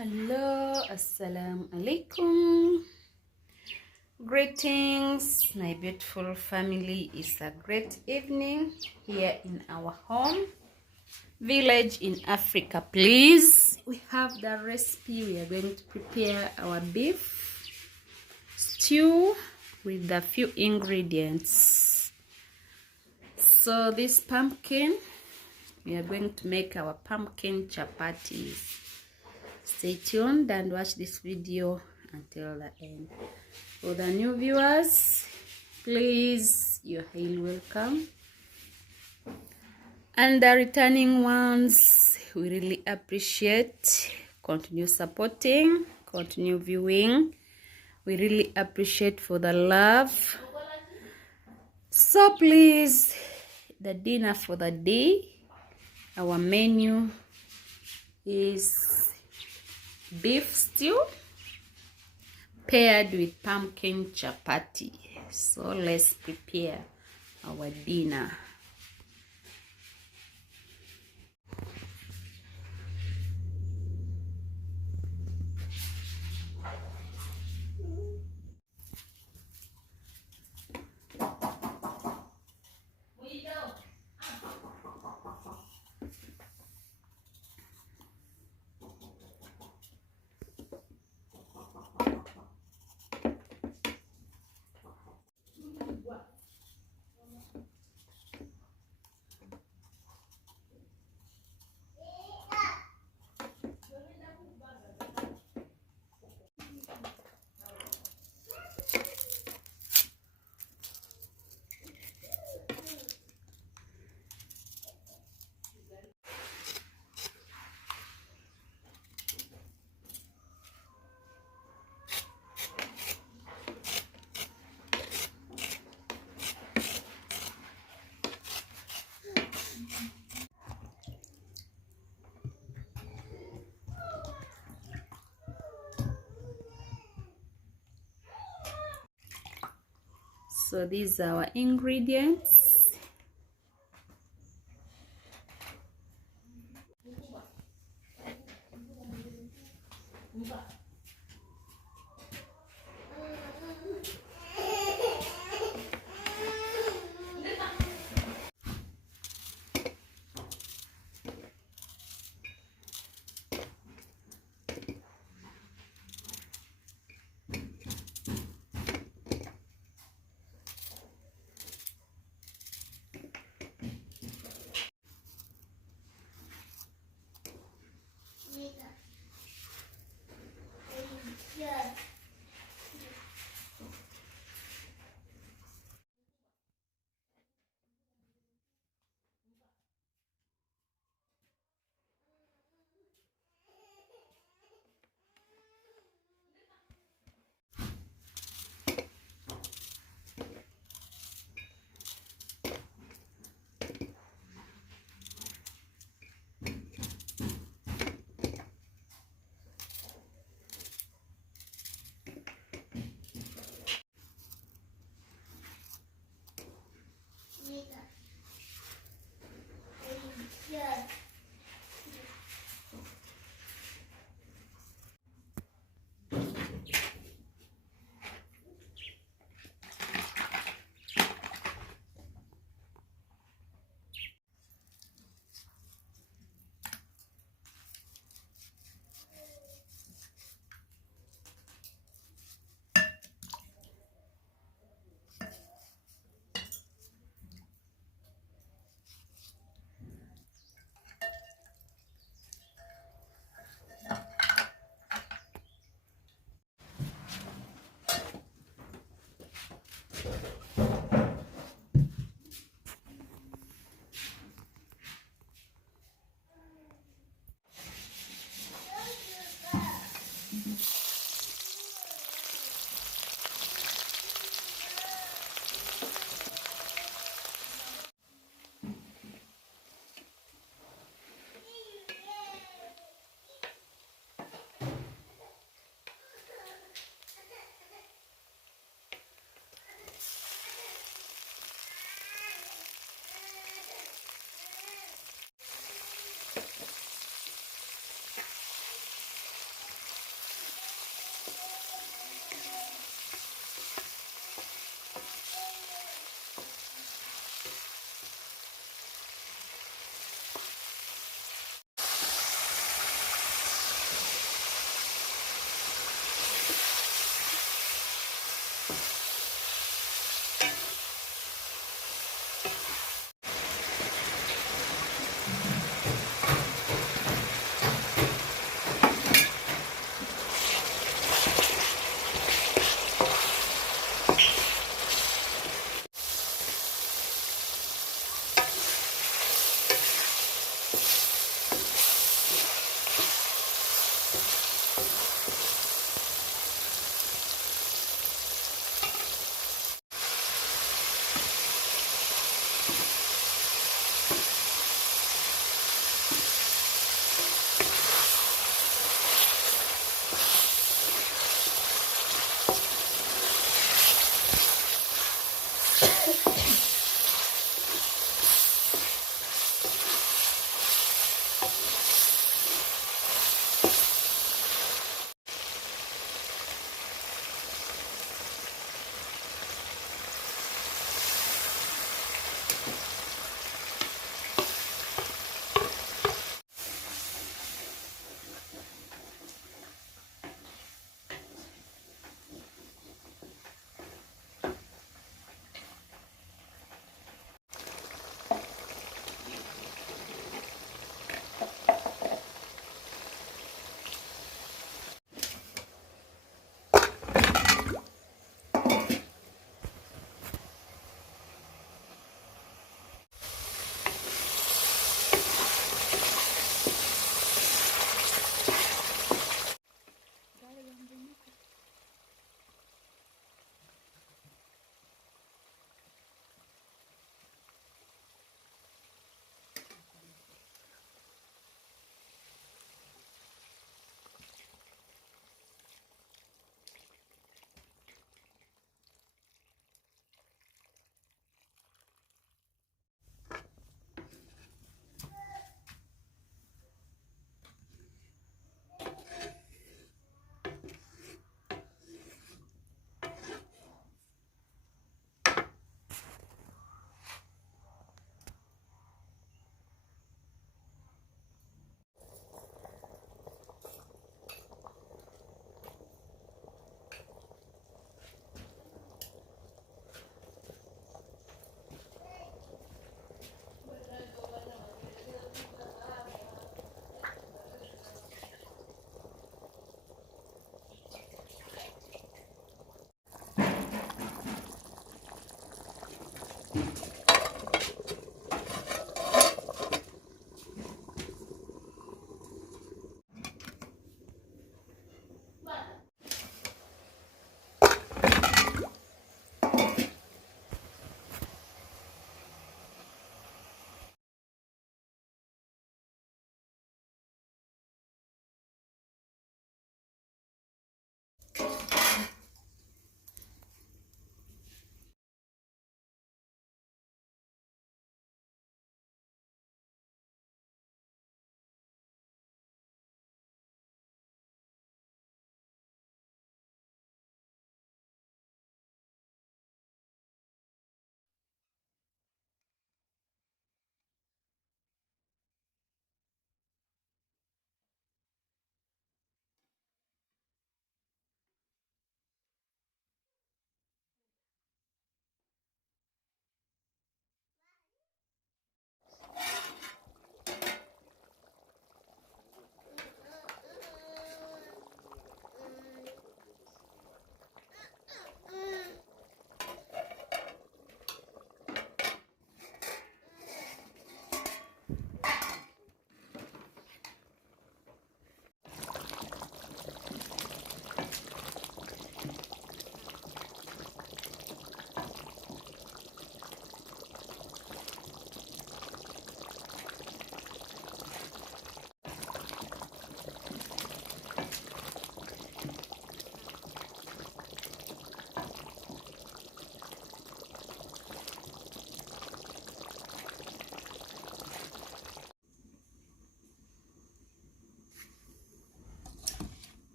Hello, assalamu alaikum. Greetings, my beautiful family. It's a great evening here in our home village in Africa. Please, we have the recipe. We are going to prepare our beef stew with a few ingredients. So this pumpkin, we are going to make our pumpkin chapatis. Stay tuned and watch this video until the end. For the new viewers, please, you're highly welcome. And the returning ones, we really appreciate. Continue supporting, continue viewing. We really appreciate for the love. So please, the dinner for the day, our menu is beef stew paired with pumpkin chapati. So let's prepare our dinner. So these are our ingredients.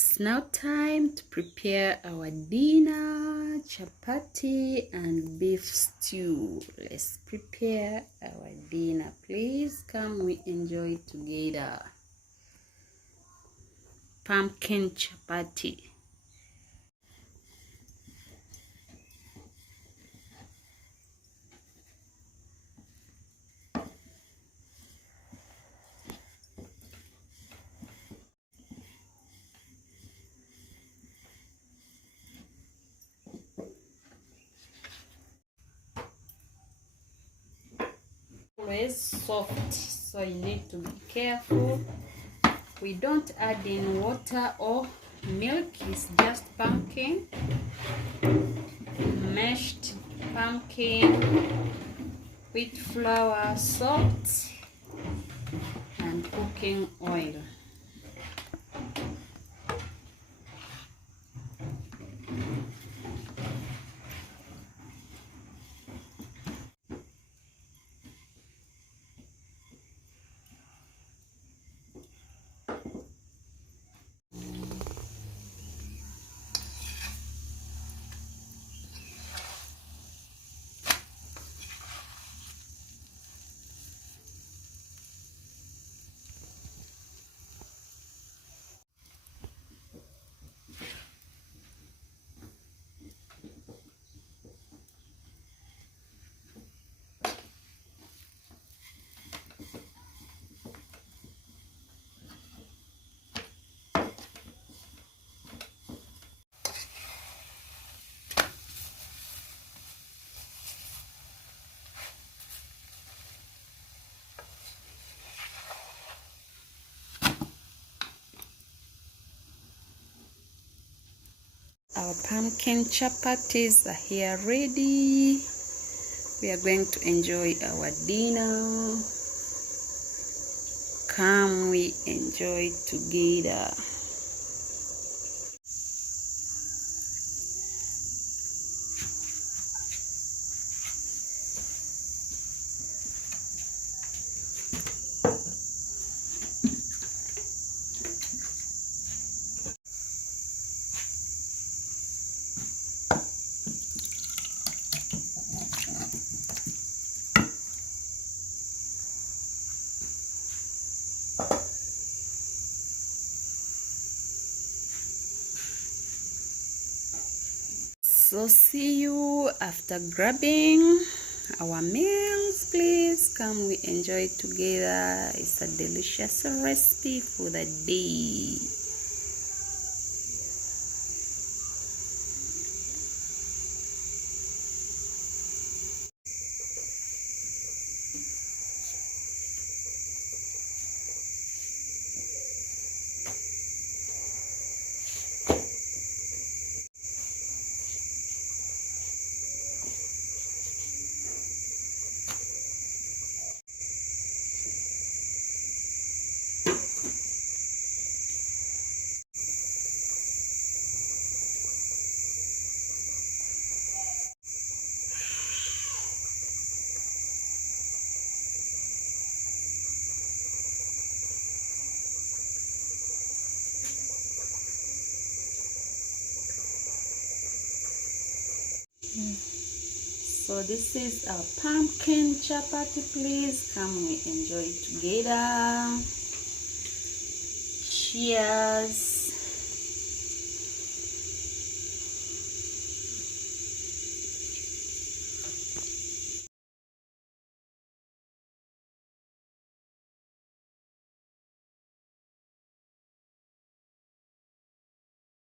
It's now time to prepare our dinner, chapati and beef stew. Let's prepare our dinner. Please come, we enjoy together. Pumpkin chapati. Always soft, so you need to be careful. We don't add in water or milk, it's just pumpkin, mashed pumpkin, wheat flour, salt and cooking oil. Our pumpkin chapatis are here ready. We are going to enjoy our dinner. Come, we enjoy together. So see you after grabbing our meals. Please come, we enjoy together. It's a delicious recipe for the day. So this is our pumpkin chapati. Please come, we enjoy together. Cheers.